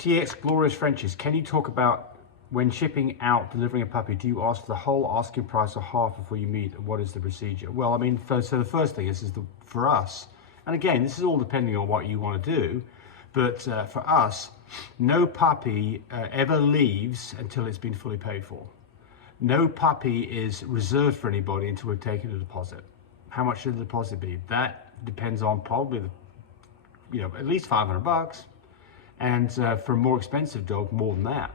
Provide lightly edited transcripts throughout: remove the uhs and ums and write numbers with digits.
TX Glorious Frenchies, can you talk about when shipping out, delivering a puppy, do you ask for the whole asking price or half before you meet? And what is the procedure? Well, I mean, so the first thing is for us, and again, this is all depending on what you want to do, but for us, no puppy ever leaves until it's been fully paid for. No puppy is reserved for anybody until we've taken a deposit. How much should the deposit be? That depends on probably, at least $500. And for a more expensive dog, more than that.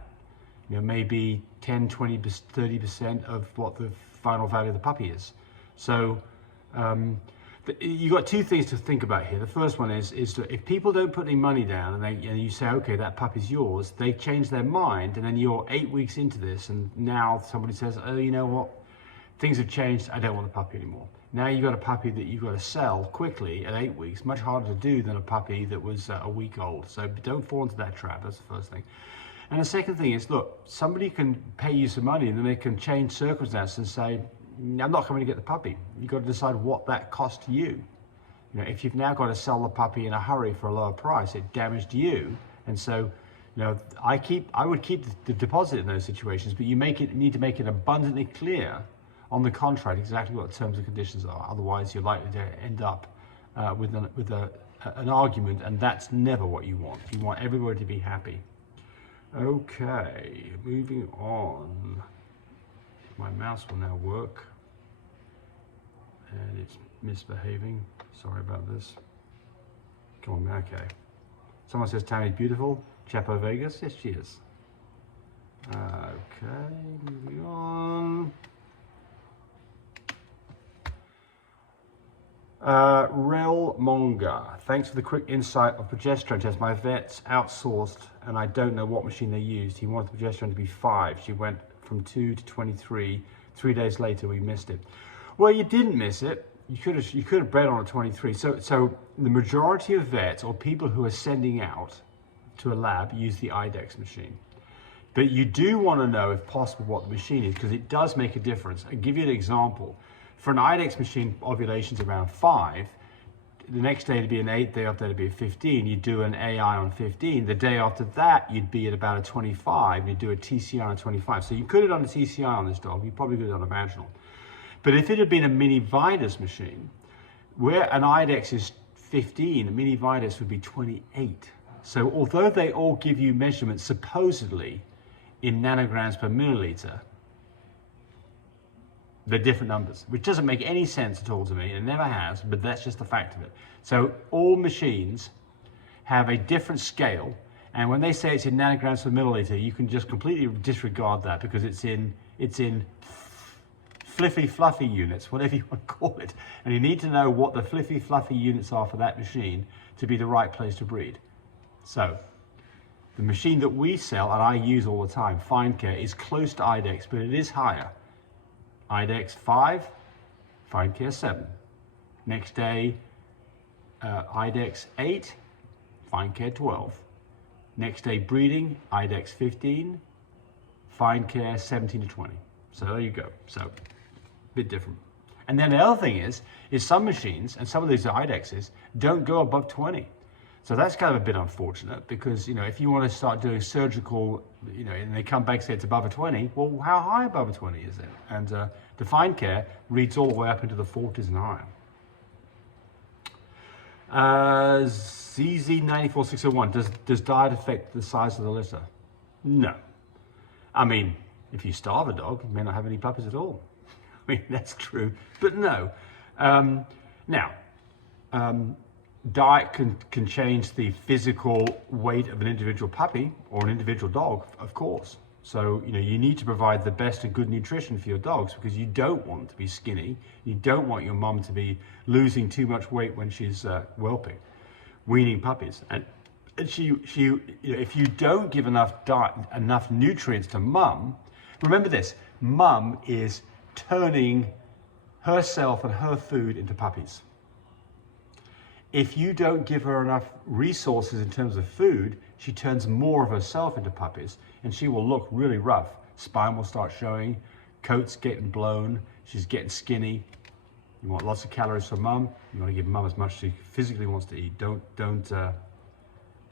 Maybe 10, 20, 30% of what the final value of the puppy is. So you've got two things to think about here. The first one is that if people don't put any money down and you say, okay, that puppy's yours, they change their mind, and then you're 8 weeks into this, and now somebody says, oh, you know what? Things have changed, I don't want the puppy anymore. Now you've got a puppy that you've got to sell quickly at 8 weeks, much harder to do than a puppy that was a week old. So don't fall into that trap, that's the first thing. And the second thing is, look, somebody can pay you some money and then they can change circumstances and say, I'm not coming to get the puppy. You've got to decide what that costs you. If you've now got to sell the puppy in a hurry for a lower price, it damaged you. And so, I would keep the deposit in those situations, but you need to make it abundantly clear on the contract exactly what the terms and conditions are. Otherwise, you're likely to end up with an argument, and that's never what you want. You want everybody to be happy. Okay, moving on. My mouse will now work, and it's misbehaving. Sorry about this. Come on, okay. Someone says Tammy's beautiful. Chapo Vegas, yes she is. Okay, moving on. Rel Monga, thanks for the quick insight of progesterone test. My vet's outsourced and I don't know what machine they used. He wanted the progesterone to be 5. She went from 2 to 23. 3 days later we missed it. Well, you didn't miss it. You could have bred on a 23. So the majority of vets or people who are sending out to a lab use the IDEX machine. But you do want to know, if possible, what the machine is, because it does make a difference. I'll give you an example. For an IDEX machine, ovulation's around 5. The next day it'd be an 8, the day after it'd be a 15. You'd do an AI on 15. The day after that, you'd be at about a 25, and you'd do a TCI on 25. So you could have done a TCI on this dog. You probably could have done a vaginal. But if it had been a mini Vitus machine, where an IDEX is 15, a mini Vitus would be 28. So although they all give you measurements supposedly in nanograms per milliliter, they're different numbers, which doesn't make any sense at all to me. It never has, but that's just the fact of it. So all machines have a different scale, and when they say it's in nanograms per milliliter, you can just completely disregard that, because it's in fliffy fluffy units, whatever you want to call it. And you need to know what the fliffy fluffy units are for that machine to be the right place to breed. So the machine that we sell and I use all the time, Fine Care, is close to IDEX, but it is higher. IDEX 5, Fine Care 7. Next day, IDEX 8, Fine Care 12. Next day breeding, IDEX 15, Fine Care 17 to 20. So there you go. So a bit different. And then the other thing is some machines, and some of these IDEXs, don't go above 20. So that's kind of a bit unfortunate, because if you want to start doing surgical, and they come back and say it's above a 20, well, how high above a 20 is it? And the Fine Care reads all the way up into the 40s and higher. ZZ94601, does diet affect the size of the litter? No. I mean, if you starve a dog, you may not have any puppies at all. I mean, that's true, but no. Diet can change the physical weight of an individual puppy or an individual dog, of course. So, you need to provide the best and good nutrition for your dogs, because you don't want to be skinny. You don't want your mum to be losing too much weight when she's whelping, weaning puppies. And if you don't give enough nutrients to mum, remember this, mum is turning herself and her food into puppies. If you don't give her enough resources in terms of food, she turns more of herself into puppies, and she will look really rough. Spine will start showing, coat's getting blown, she's getting skinny. You want lots of calories for mum. You want to give mum as much as she physically wants to eat. Don't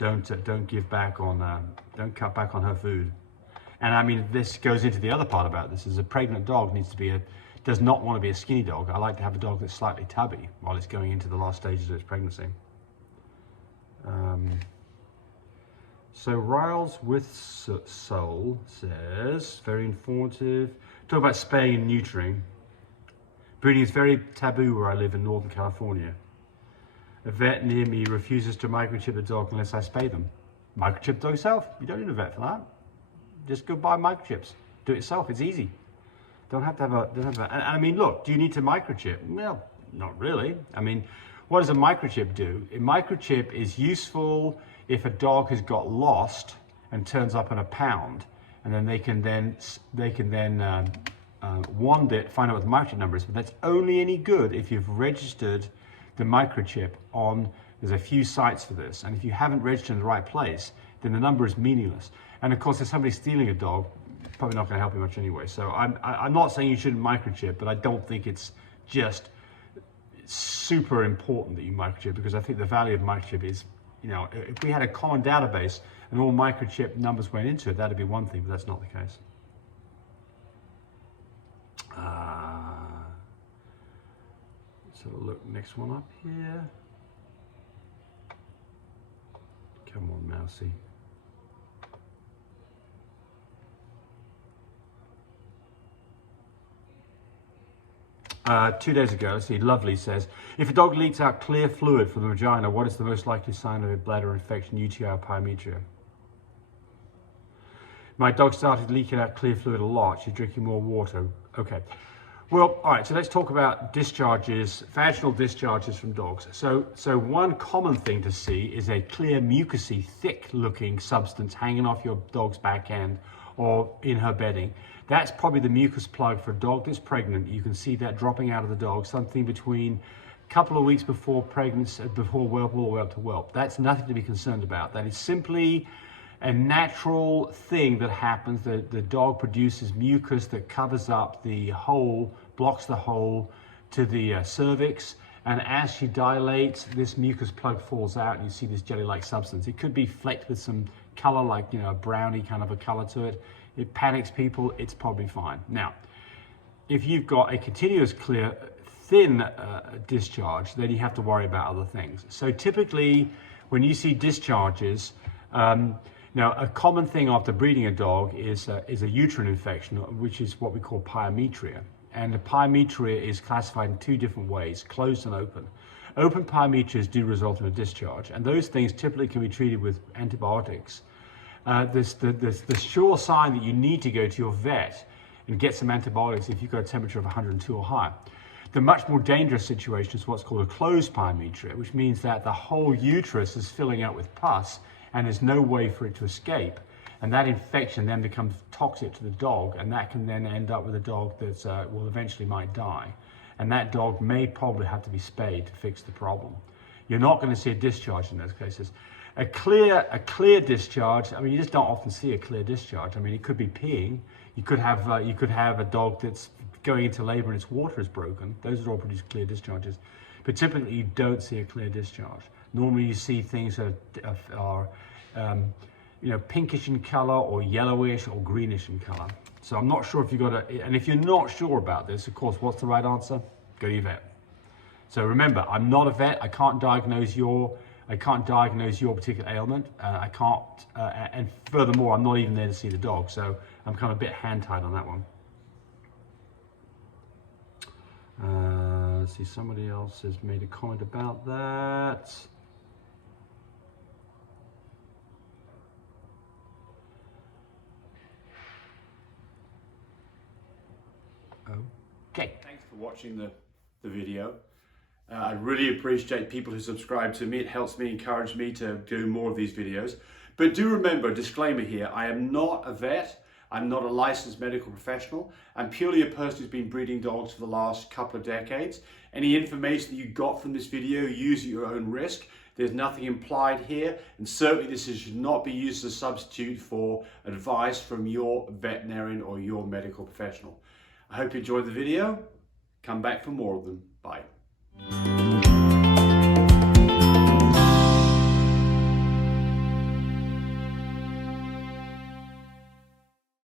don't give back on, don't cut back on her food. And I mean, this goes into the other part about this, is a pregnant dog does not want to be a skinny dog. I like to have a dog that's slightly tubby while it's going into the last stages of its pregnancy. So Riles with Soul says, very informative. Talk about spaying and neutering. Breeding is very taboo where I live in Northern California. A vet near me refuses to microchip the dog unless I spay them. Microchip the dog yourself. You don't need a vet for that. Just go buy microchips. Do it yourself. It's easy. Don't have to have a. And I mean, look, do you need to microchip? Well, not really. I mean, what does a microchip do? A microchip is useful if a dog has got lost and turns up in a pound, and then they can then wand it, find out what the microchip number is. But that's only any good if you've registered the microchip on. There's a few sites for this, and if you haven't registered in the right place, then the number is meaningless. And of course, if somebody's stealing a dog, probably not going to help you much anyway. So I'm not saying you shouldn't microchip, but I don't think it's just super important that you microchip, because I think the value of microchip is, you know, if we had a common database and all microchip numbers went into it, that'd be one thing, but that's not the case. So look, next one up here. Come on, Mousy. 2 days ago, let's see, Lovely says, if a dog leaks out clear fluid from the vagina, what is the most likely sign of a bladder infection, UTI or pyometria? My dog started leaking out clear fluid a lot. She's drinking more water. Okay. Well, all right, so let's talk about discharges, vaginal discharges from dogs. So one common thing to see is a clear, mucousy, thick-looking substance hanging off your dog's back end or in her bedding. That's probably the mucus plug for a dog that's pregnant. You can see that dropping out of the dog, something between a couple of weeks before pregnancy, before whelp, all the way up to whelp. That's nothing to be concerned about. That is simply a natural thing that happens. The dog produces mucus that covers up the hole, blocks the hole to the cervix, and as she dilates, this mucus plug falls out and you see this jelly-like substance. It could be flecked with some color, like, you know, a brownie kind of a color to it. It panics people, it's probably fine. Now, if you've got a continuous clear, thin discharge, then you have to worry about other things. So typically, when you see discharges, now, a common thing after breeding a dog is a uterine infection, which is what we call pyometria. And the pyometria is classified in two different ways, closed and open. Open pyometrias do result in a discharge, and those things typically can be treated with antibiotics. The sure sign that you need to go to your vet and get some antibiotics if you've got a temperature of 102 or higher. The much more dangerous situation is what's called a closed pyometria, which means that the whole uterus is filling out with pus and there's no way for it to escape. And that infection then becomes toxic to the dog, and that can then end up with a dog that will eventually might die. And that dog may probably have to be spayed to fix the problem. You're not going to see a discharge in those cases. A clear discharge, I mean, you just don't often see a clear discharge. I mean, it could be peeing. You could have a dog that's going into labor and its water is broken. Those would all produce clear discharges. But typically you don't see a clear discharge. Normally you see things that are you know, pinkish in color or yellowish or greenish in color. So I'm not sure if you've got and if you're not sure about this, of course, what's the right answer? Go to your vet. So remember, I'm not a vet. I can't diagnose your particular ailment. I can't, and furthermore, I'm not even there to see the dog. So I'm kind of a bit hand-tied on that one. Let's see, somebody else has made a comment about that. Okay, thanks for watching the video. I really appreciate people who subscribe to me. It helps me, encourage me to do more of these videos. But do remember, disclaimer here, I am not a vet. I'm not a licensed medical professional. I'm purely a person who's been breeding dogs for the last couple of decades. Any information that you got from this video, use at your own risk. There's nothing implied here, and certainly this should not be used as a substitute for advice from your veterinarian or your medical professional. I hope you enjoyed the video. Come back for more of them. Bye.